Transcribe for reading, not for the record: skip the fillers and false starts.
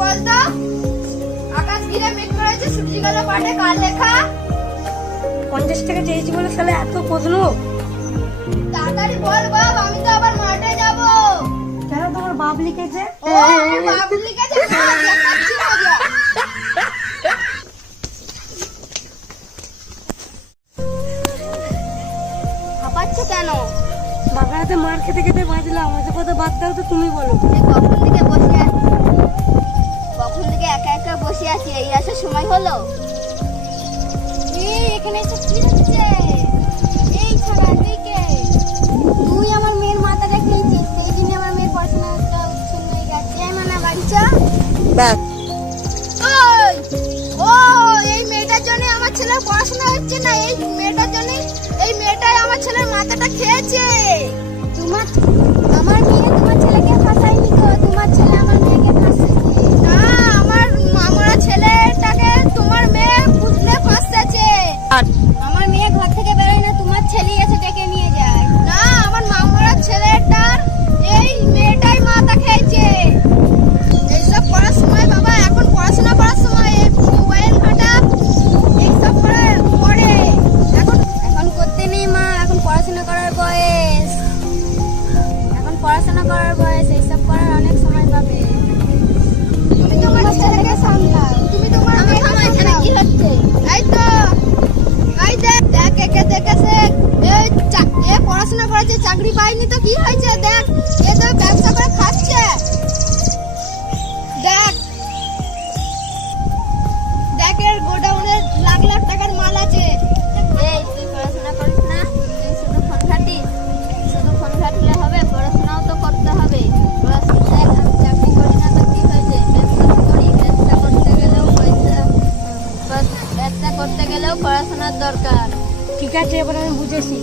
বলতো আকাশ ঘিরে মেঘ করেছে সূর্য গেল পাটে কার লেখা? 50 টাকা চেয়েছি বলে শালা এত প্রশ্ন। তাড়াতাড়ি বল বাপ, আমি তো আবার মাঠে যাব। কেন তোমার বাপ লিখেছে? ও বাপ লিখেছে, দেখাচ্ছি মজা। হাঁপাচ্ছ কেন? বাবার হাতে মার খেতে খেতে বাজলাম, আমাদের কথা বাদ দাও তো, তুমি বলো। এই কখন থেকে বসে আছি, কখন থেকে একা একা বসে আছি, এই আসার সময় হলো? এই এখানে এসে কি হচ্ছে? এই ছাড়া তুই কে? তুই আমার মেয়ের মাথাটা খেয়েছিস, সেই দিনে আমার মেয়ের পড়াশোনাটা উচ্ছন্ন হয়ে গেছে। এই মানে বাড়ি চা। ব্যাস। ওই ও এই মেয়েটার জন্য আমার ছেলের পড়াশোনা হচ্ছে না, এই মেয়েটার জন্য, এই মেয়েটাই আমার ছেলের মাথাটা খেয়েছে। আমার মেয়ে তোমার ছেলেকে ফাঁসায়নি তো, তোমার ছেলে আমার মেয়েকে ফাঁসিয়েছে। না, আমার মামরা ছেলেটাকে তোমার মেয়ে বুঝলে ফাঁসেছে। আমার মেয়ে ঘর থেকে বেরোয় না, তোমার ছেলে এসে ডেকে নিয়ে যায়। না, আমার মামরা ছেলেটার এই মেয়েটাই মাথা খেয়েছে। এইসব পড়ার সময় বাবা, এখন পড়াশোনা করার সময় এই মোবাইল ঘাটা এইসব পড়ে এখন করতে নেই মা, এখন পড়াশোনা করার বয়স, এখন পড়াশোনা করার বয়স, এইসব করার অনেক সময় পাবে। তুমি তোমার ছেলেকে সামলাও, তুমি তোমার এখানে কি হচ্ছে? এই তো এই দেখ একে দেখেছে, এ পড়াশোনা করেছে, চাকরি পায়নি তো কি হয়েছে? দেখ এ তো ব্যবসা করে খাচ্ছে। দেখ দেখ এর গোডাউনে লাখ লাখ টাকার মাল আছে। এই তুই পড়াশোনা করিস না, তুই শুধু ফোন ঘাটিস। শুধু ফোন ঘাটলে হবে? পড়াশোনাও তো করতে হবে। পড়াশোনা দেখ, আমি চাকরি করি না তো কি হয়েছে? ব্যবসা করি, ব্যবসা করতে গেলেও পড়াশোনার দরকার। ঠিক আছে, এবার আমি বুঝেছি।